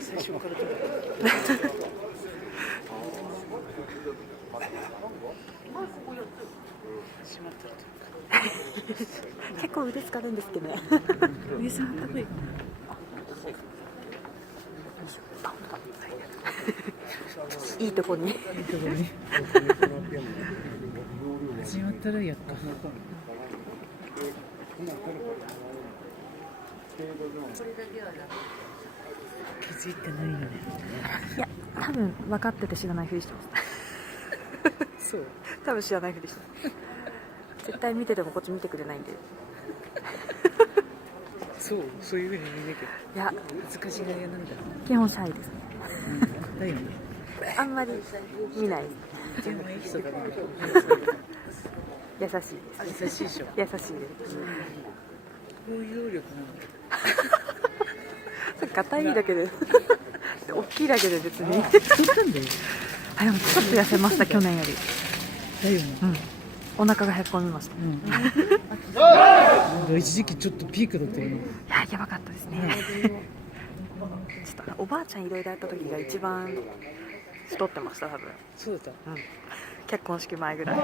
最初から閉まってる結構腕疲れるんですけどね。上さん多分いいとこに始まったらやっか。気づいてないよね。いや、多分分かってて知らないふりしてますそう。多分知らないふりしてます絶対見ててもこっち見てくれないんで。そういう風に見えるけど。いや、恥ずかしがり屋なんだ。基本シャイですね。だよね。あんまり見ない。でもいい人だね。優しいです。優しいでしょ。優しいです。包容力なんだ。硬いだけで大きいだけで別に太ったんだよ。あ、でもちょっと痩せました、去年より。だよね。お腹がへっこみました。一時期ちょっとピークだったよね。いや、やばかったですねちょっとおばあちゃんいろいろやった時が一番太ってました、多分。そうだった。結婚式前ぐらい。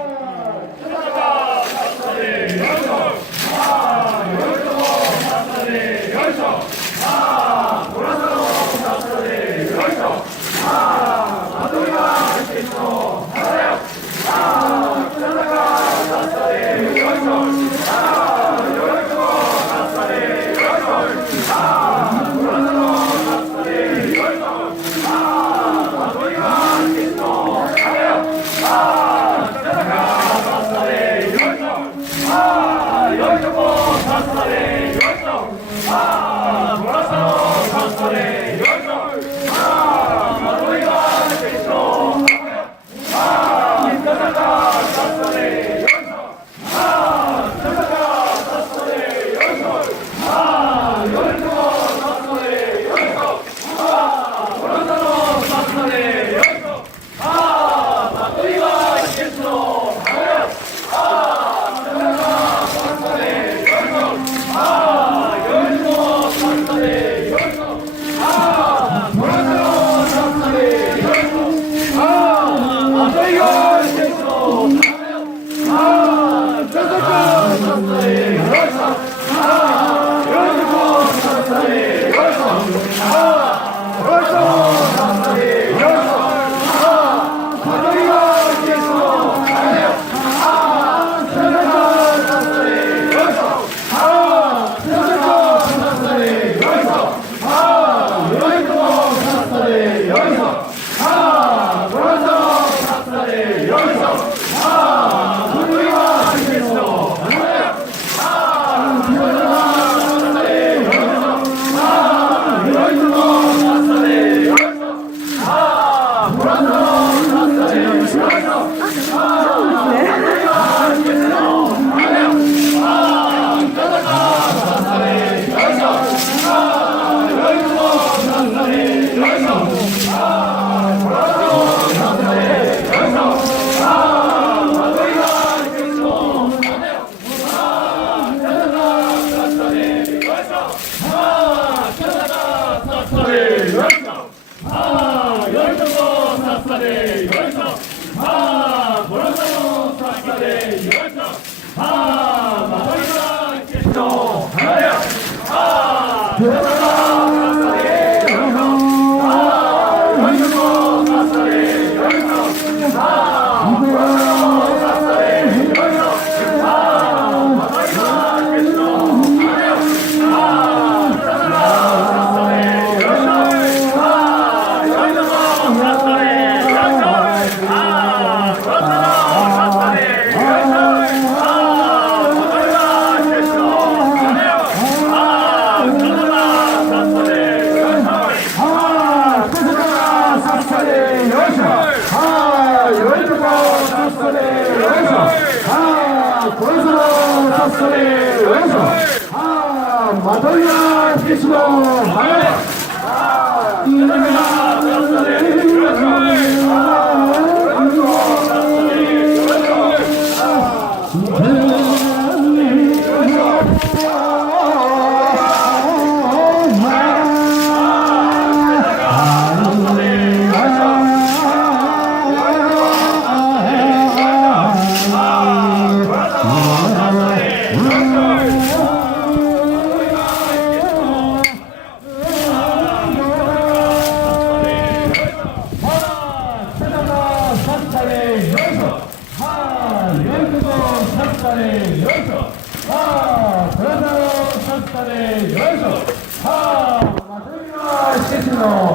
샷단의 연속. 아, 그러나 샷단의 연속. 아, 마지막 시즌으로